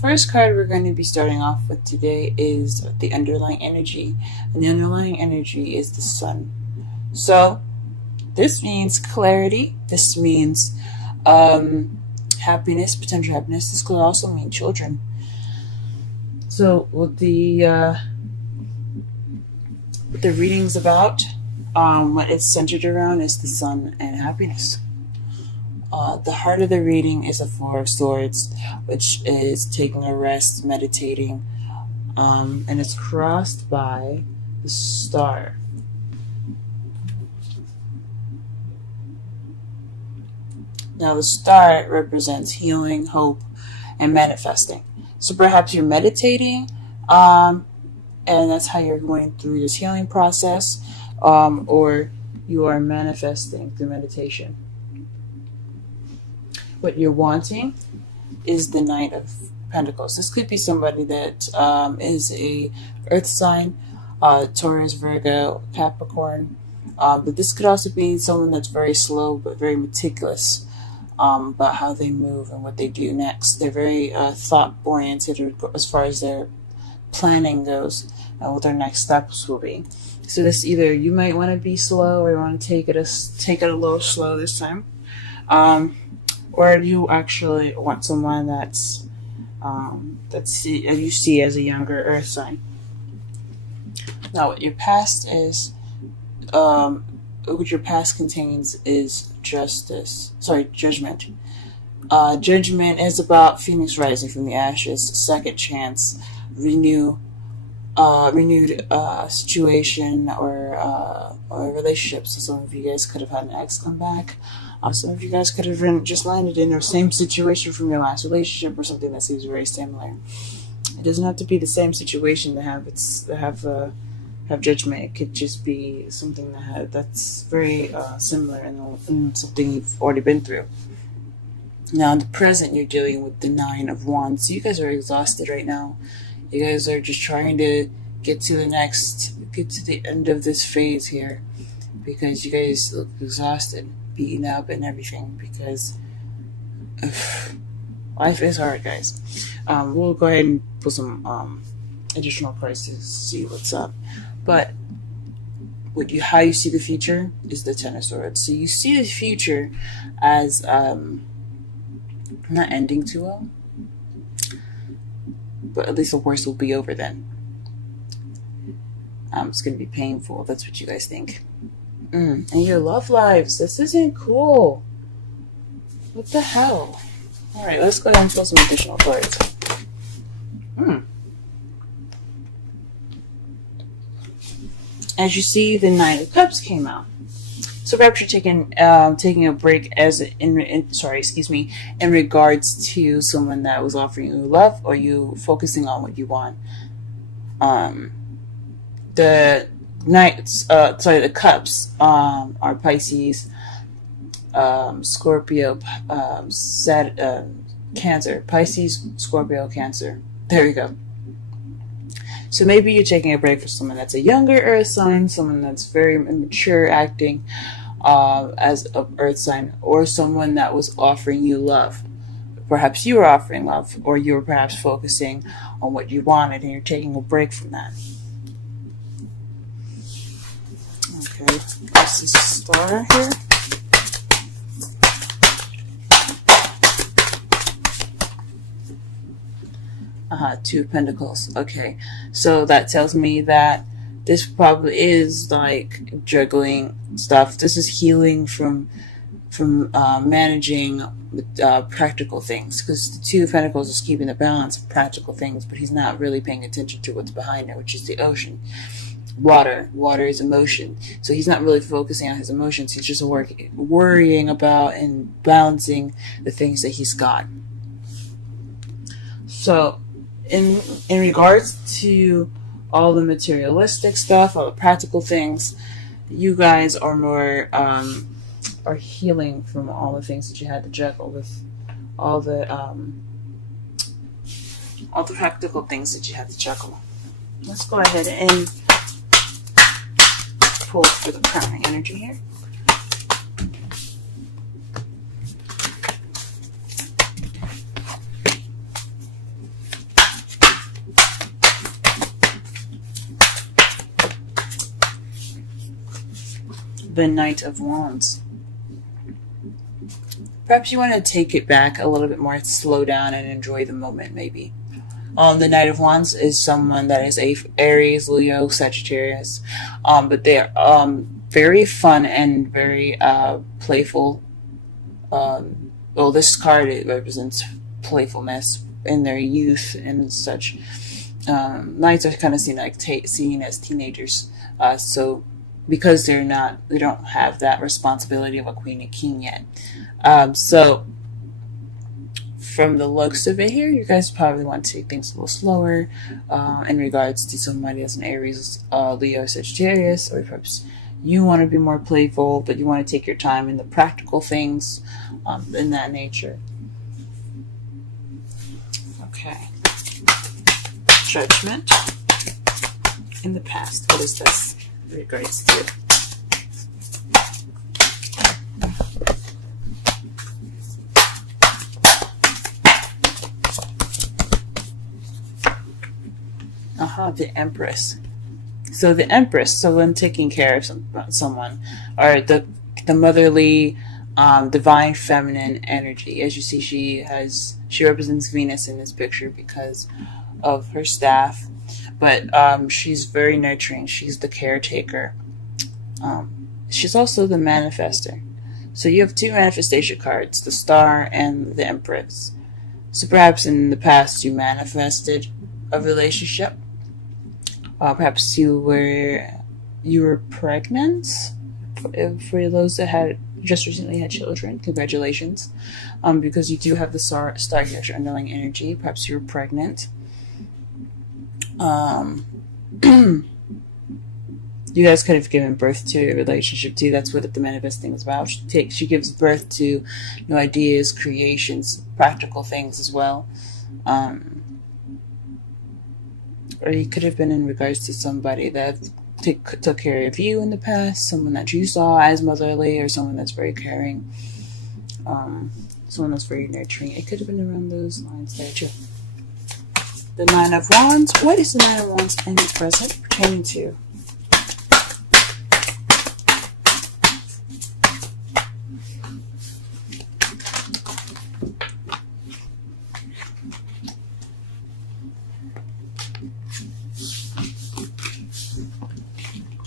first card we're going to be starting off with today is the underlying energy. And the underlying energy is the sun. So this means clarity. This means happiness, potential happiness. This could also mean children. So what the reading's about, what it's centered around is the sun and happiness. The heart of the reading is a Four of Swords, which is taking a rest, meditating, and it's crossed by the star. Now the star represents healing, hope, and manifesting. So perhaps you're meditating, and that's how you're going through this healing process, or you are manifesting through meditation. What you're wanting is the Knight of Pentacles. This could be somebody that is a Earth sign, Taurus, Virgo, Capricorn, but this could also be someone that's very slow but very meticulous about how they move and what they do next. They're very thought-oriented as far as their planning goes and what their next steps will be. So this either you might want to be slow or you want to take it a little slow this time. Or you actually want someone that's you see as a younger Earth sign. Now, what your past is, what your past contains is judgment. Judgment is about Phoenix rising from the ashes, second chance, renewed situation or relationships. So some of you guys could have had an ex come back. Some of you guys could have just landed in the same situation from your last relationship or something that seems very similar. It doesn't have to be the same situation to have judgment. It could just be something that's very similar and something you've already been through. Now, in the present, you're dealing with the Nine of Wands. So you guys are exhausted right now. You guys are just trying to get to the end of this phase here because you guys look exhausted, beaten up and everything because life is hard, guys. We'll go ahead and put some additional prices to see what's up. But how you see the future is the Ten of Swords. So you see the future as not ending too well, but at least the worst will be over then. It's going to be painful. That's what you guys think. And your love lives. This isn't cool. What the hell? Alright, let's go ahead and pull some additional cards. As you see, the Nine of Cups came out. So perhaps you're taking a break in regards to someone that was offering you love, or you focusing on what you want. The cups are Pisces, Scorpio, Cancer. Pisces, Scorpio, Cancer. There you go. So maybe you're taking a break for someone that's a younger Earth sign, someone that's very immature acting as an Earth sign, or someone that was offering you love. Perhaps you were offering love, or you were perhaps focusing on what you wanted and you're taking a break from that. Okay, this is a star here. Two of Pentacles. Okay, so that tells me that this probably is like juggling stuff. This is healing from managing practical things, because the Two of Pentacles is keeping the balance of practical things, but he's not really paying attention to what's behind it, which is the ocean. Water is emotion, so he's not really focusing on his emotions. He's just worrying about and balancing the things that he's got. So in regards to all the materialistic stuff, all the practical things, you guys are more are healing from all the things that you had to juggle with, all the practical things that you had to juggle. Let's go ahead and pull for the crowning energy here. the Knight of Wands. Perhaps you want to take it back a little bit more, slow down and enjoy the moment, maybe. The Knight of Wands is someone that is a Aries, Leo, Sagittarius, but they're very fun and very playful. Well, this card, it represents playfulness in their youth and such. Knights are kind of seen as teenagers, so because they don't have that responsibility of a queen and king yet. So from the looks of it here, you guys probably want to take things a little slower in regards to somebody as an Aries, Leo, Sagittarius, or perhaps you want to be more playful, but you want to take your time in the practical things in that nature. Okay. Judgment in the past. What is this in regards to? The Empress. So the Empress, so when taking care of someone, or the motherly, divine feminine energy. As you see, she represents Venus in this picture because of her staff, but she's very nurturing. She's the caretaker. She's also the manifester. So you have two manifestation cards, the Star and the Empress. So perhaps in the past you manifested a relationship. Perhaps you were pregnant. For those that had just recently had children, congratulations, because you do have the star here, your underlying energy. Perhaps you were pregnant. You guys could have given birth to a relationship too. That's what the manifesting is about. She gives birth to new ideas, creations, practical things as well. Or you could have been in regards to somebody that took care of you in the past, someone that you saw as motherly, or someone that's very caring, someone that's very nurturing. It could have been around those lines there too. The Nine of Wands. What is the Nine of Wands in the present pertaining to?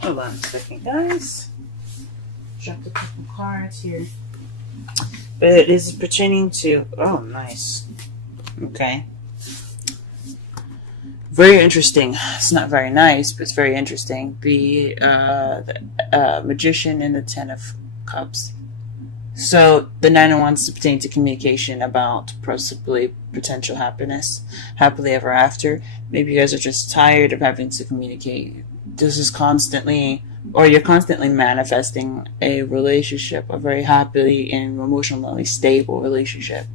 Hold on a second, guys. Dropped a couple cards here. But it is pertaining to... Oh, nice. Okay. Very interesting. It's not very nice, but it's very interesting. The Magician and the Ten of Cups. So, the Nine of Wands is pertaining to communication about possibly potential happiness. Happily ever after. Maybe you guys are just tired of having to communicate. This is constantly, or you're constantly manifesting a relationship, a very happily and emotionally stable relationship,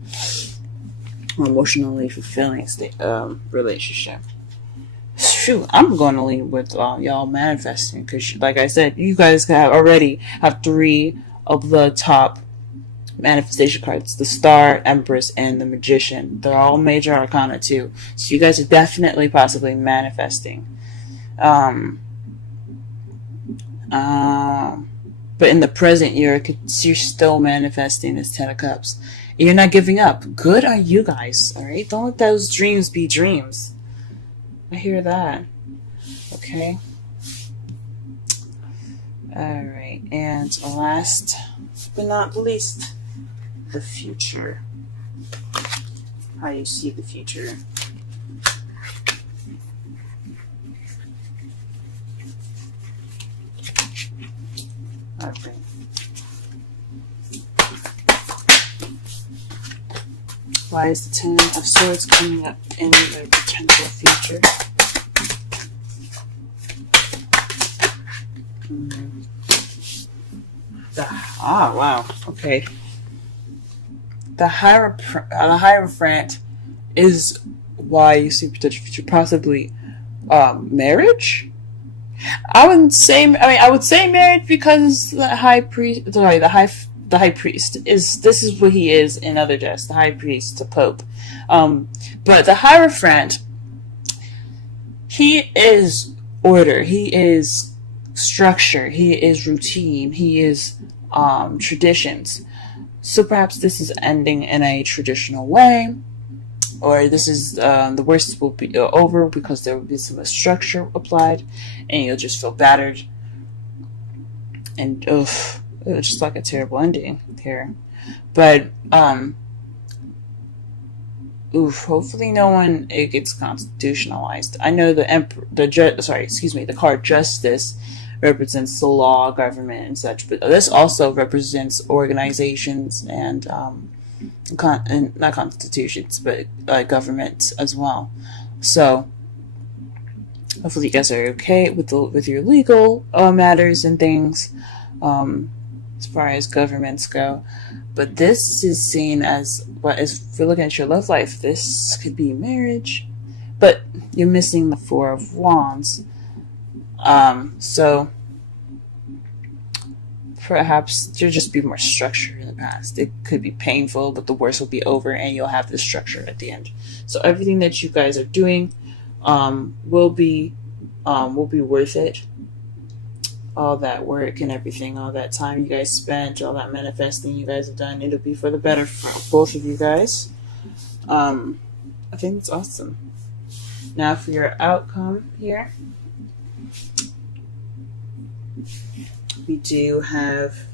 or emotionally fulfilling relationship. Shoot, I'm going to lean with y'all manifesting, because, like I said, you guys already have three of the top manifestation cards: the Star, Empress, and the Magician. They're all major arcana too, so you guys are definitely possibly manifesting. But in the present, you're still manifesting this Ten of Cups. You're not giving up. Good on you guys, alright? Don't let those dreams be dreams. I hear that. Okay. Alright, and last but not least, the future. How you see the future. Okay. Why is the Ten of Swords coming up in the potential future? Wow. Okay. The Hierophant is why you see potential future, possibly marriage. I would say marriage, because the high priest is what he is in other deaths, the high priest to Pope. But the Hierophant, he is order. He is structure. He is routine. He is traditions. So perhaps this is ending in a traditional way, or this is the worst will be over because there will be some structure applied, and you'll just feel battered. And it's just like a terrible ending here. But hopefully no one it gets constitutionalized. I know the card Justice represents the law, government, and such, but this also represents organizations and not constitutions, but governments as well. So hopefully you guys are okay with your legal matters and things as far as governments go. But this is seen as, if you're looking at your love life, this could be marriage, but you're missing the Four of Wands. So perhaps there'll just be more structure in the past. It could be painful, but the worst will be over and you'll have the structure at the end. So everything that you guys are doing will be worth it. All that work and everything, all that time you guys spent, all that manifesting you guys have done, it'll be for the better for both of you guys. I think it's awesome. Now for your outcome here, we do have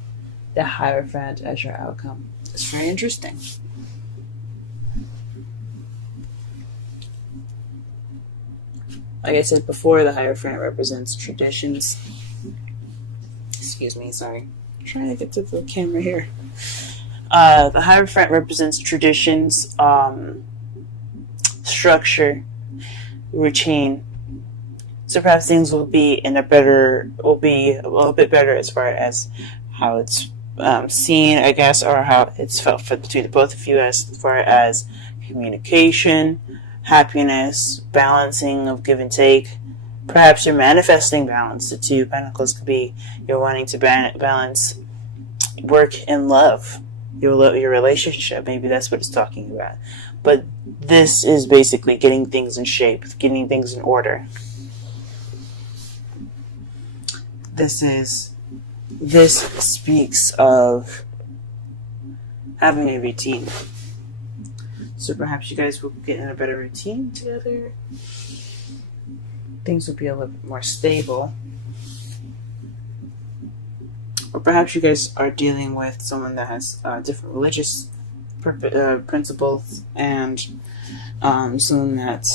the Hierophant as your outcome. It's very interesting. Like I said before, the Hierophant represents traditions. Excuse me, sorry. I'm trying to get to the camera here. The Hierophant represents traditions, structure, routine. So perhaps things will be a little bit better as far as how it's seen, I guess, or how it's felt between the both of you as far as communication, happiness, balancing of give and take. Perhaps you're manifesting balance. The Two of Pentacles could be you're wanting to balance work and love, your relationship. Maybe that's what it's talking about. But this is basically getting things in shape, getting things in order. This speaks of having a routine. So perhaps you guys will get in a better routine together. Things will be a little bit more stable. Or perhaps you guys are dealing with someone that has different religious principles, and someone that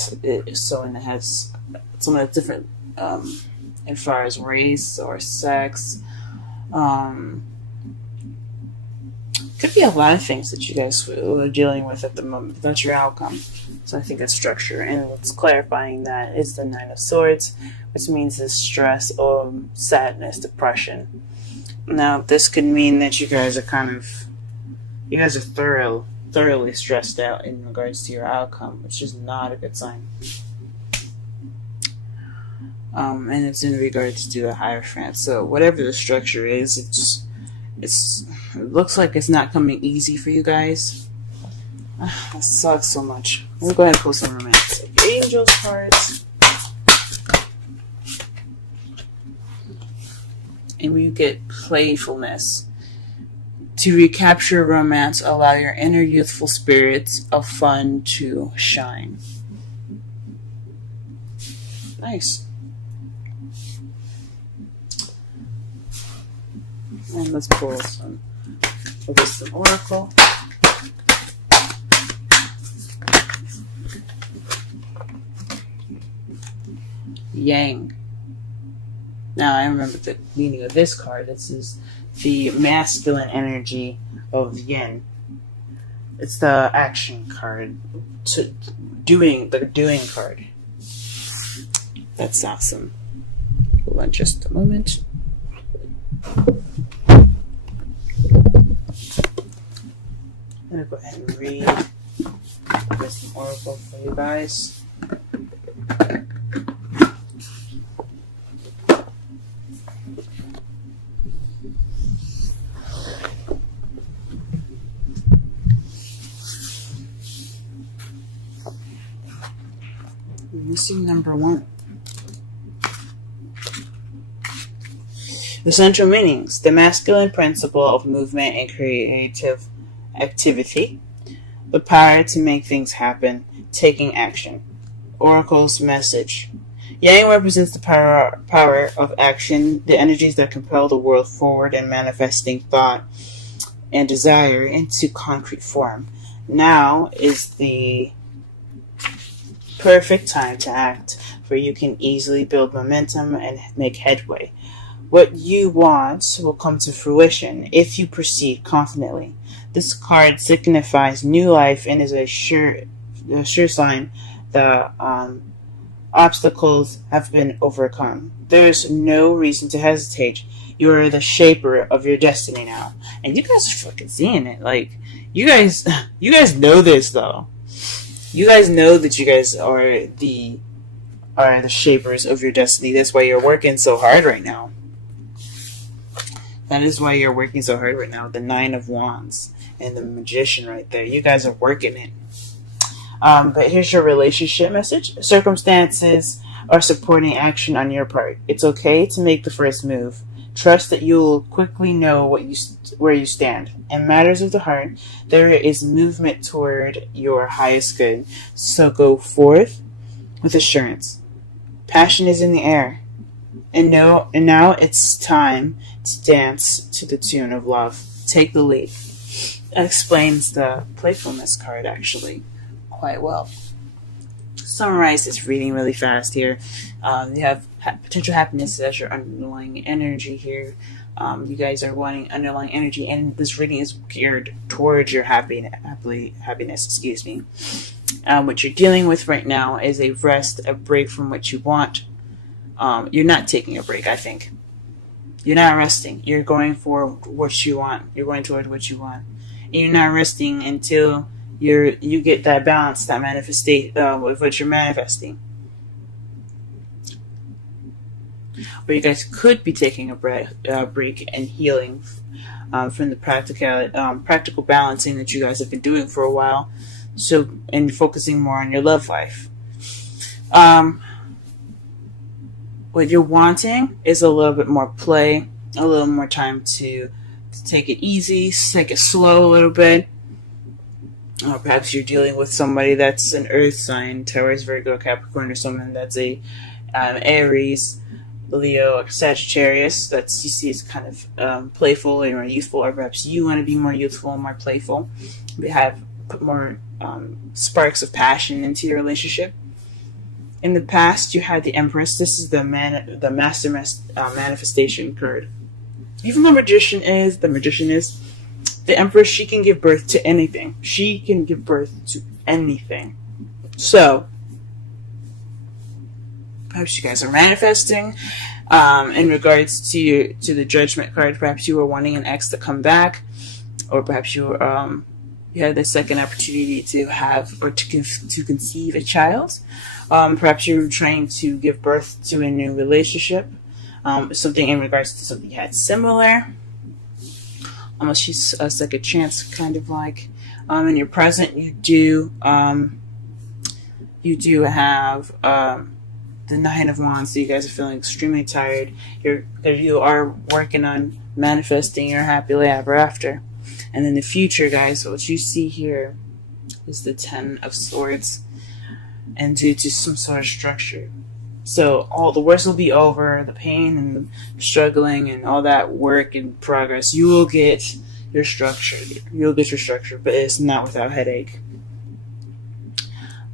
has someone that's different as far as race or sex. Could be a lot of things that you guys are dealing with at the moment, but that's your outcome. So I think that's structure. And what's clarifying that is the Nine of Swords, which means the stress or sadness, depression. Now, this could mean that you guys are thoroughly stressed out in regards to your outcome, which is not a good sign. And it's in regards to the Hierophant. So whatever the structure is, it looks like it's not coming easy for you guys. That sucks so much. We'll go ahead and pull some romantic angels cards. And we get playfulness. To recapture romance, allow your inner youthful spirits of fun to shine. Nice. And let's pull some Wisdom Oracle. Yang. Now I remember the meaning of this card. This is the masculine energy of yin. It's the action card. The doing card. That's awesome. Hold on just a moment. I'm going to go ahead and read Wisdom Oracle for you guys. Missing number 1. The central meanings: the masculine principle of movement and creative activity, the power to make things happen, taking action. Oracle's message: Yang represents the power of action, the energies that compel the world forward and manifesting thought and desire into concrete form. Now is the perfect time to act, for you can easily build momentum and make headway. What you want will come to fruition if you proceed confidently. This card signifies new life and is a sure sign that obstacles have been overcome. There's no reason to hesitate. You are the shaper of your destiny now, and you guys are fucking seeing it. Like, you guys know this though. You guys know that you guys are the shapers of your destiny. That's why you're working so hard right now. That is why you're working so hard right now. The Nine of Wands and the Magician right there. You guys are working it. But here's your relationship message. Circumstances are supporting action on your part. It's okay to make the first move. Trust that you'll quickly know where you stand. In matters of the heart, there is movement toward your highest good. So go forth with assurance. Passion is in the air. And now it's time to dance to the tune of love. Take the lead. That explains the playfulness card actually quite well. Summarize this reading really fast here. You have potential happiness as your underlying energy here. You guys are wanting underlying energy, and this reading is geared towards your happiness. Excuse me. What you're dealing with right now is a rest, a break from what you want. You're not taking a break, I think. You're not resting. You're going for what you want. You're going toward what you want. And you're not resting until you get that balance, that manifestation with what you're manifesting. Or you guys could be taking a break and healing from the practical balancing that you guys have been doing for a while. So, and focusing more on your love life. What you're wanting is a little bit more play, a little more time to take it easy, take it slow a little bit. Or perhaps you're dealing with somebody that's an earth sign, Taurus, Virgo, Capricorn, or someone that's a Aries, Leo, Sagittarius. That's, you see, it's kind of playful or youthful, or perhaps you want to be more youthful and more playful. Put more sparks of passion into your relationship. In the past, you had the Empress. This is the master manifestation card. Even the Magician is. The Empress, she can give birth to anything. She can give birth to anything. So, perhaps you guys are manifesting. In regards to the Judgment card, perhaps you were wanting an ex to come back, or perhaps you had the second opportunity to have or to conceive a child. Perhaps you were trying to give birth to a new relationship. Something in regards to something you had similar. Almost she's a second chance, kind of like. In your present, you do have the Nine of Wands. So you guys are feeling extremely tired. You are working on manifesting your happily ever after. And in the future, guys, what you see here is the Ten of Swords, and due to some sort of structure. So all the worst will be over, the pain and the struggling and all that work and progress. You will get your structure. You'll get your structure, but it's not without headache.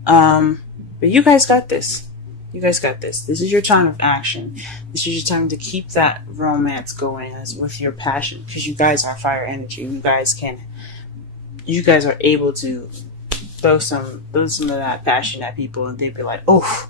But you guys got this. You guys got this. This is your time of action. This is your time to keep that romance going with your passion, because you guys are fire energy. You guys are able to throw some of that passion at people, and they'd be like, oh,